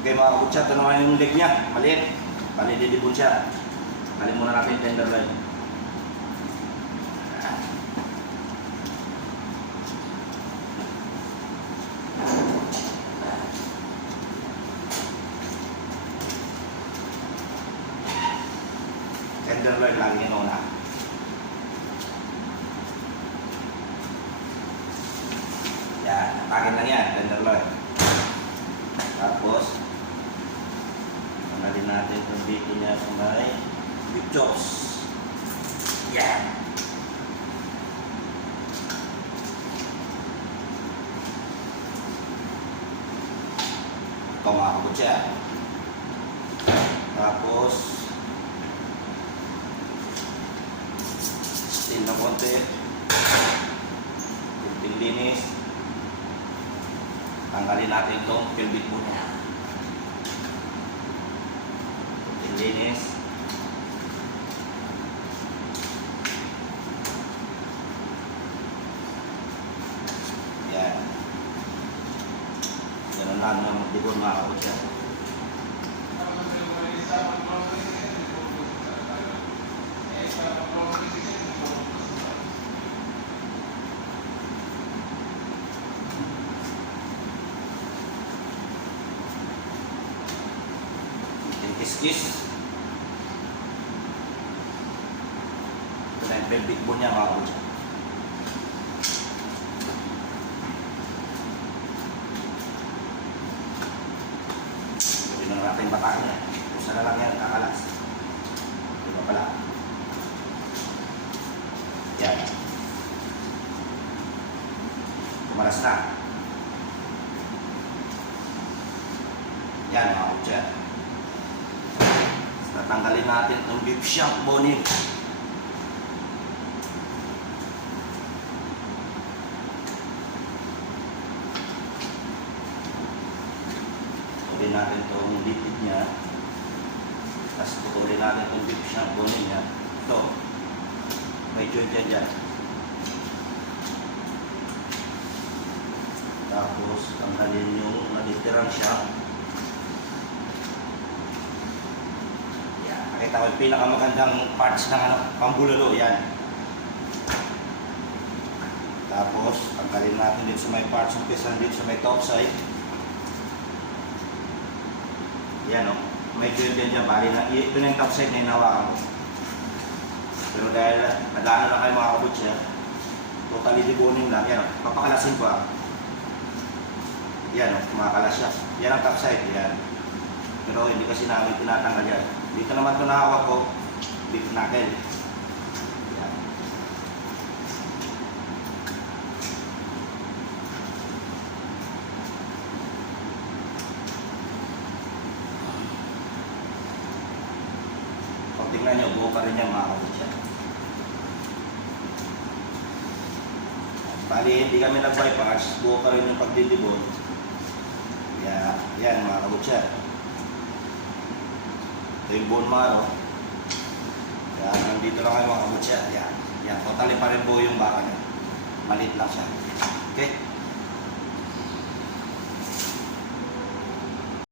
Okay mga kabutsa, ito naman yung leg niya. Maliit. Bali didibon siya. Bali muna natin yung tenderloin. Tenderloin lang yun una. Yan, akin lang yan, tenderloin. Tapos, tanggalin natin kung dito niya sa may beef chops. Yan. Ito mga kabutsa. Tapos, steam na konti. Kunting linis. Tanggalin natin itong pelvic bone niya. Kunting linis. Yan. Ganun lang yung magbibon mga kabutsa. Kiss. Ito na yung pelvic bone niya mga kabutsa. Pwede na natin yung bataan niya. Kusa na lang yan, kakalas. Diba pala? Yan. Kumalas na. Yan mga kabutsa. Tatanggalin natin itong beef shank boning. Putulin natin itong lipid niya. Tapos putulin natin itong beef shank boning niya. Ito. May joint dyan. Tapos tanggalin yung natitirang shank. Nakita ko yung pinakamagandang parts ng pambulalo, yan. Tapos, tanggalin natin dito sa may parts ng pisan dito sa may top side. Yan o, may joint dyan, bali na, ito na yung top side na hinawakan ko. Pero dahil nagano na kayo mga kabutsa, totally deboning lang, yan o, papakalasin ko yan o, kumakalas siya. Yan ang top side, yan. Pero hindi kasi namin tinatanggal yan. Dito naman ito nahawak ko, beef knuckle. Yan. Pag tingnan nyo, buo pa rin yan mga kabutsa. Bali, hindi kami nag-bypass, buo pa rin yung pagdidibon. Yan mga kabutsa. Ito yung bone marrow. Yan, nandito lang kayo mga kabutsa. Yan, totally pa rin buo yung baka niya. Maliit lang siya. Okay?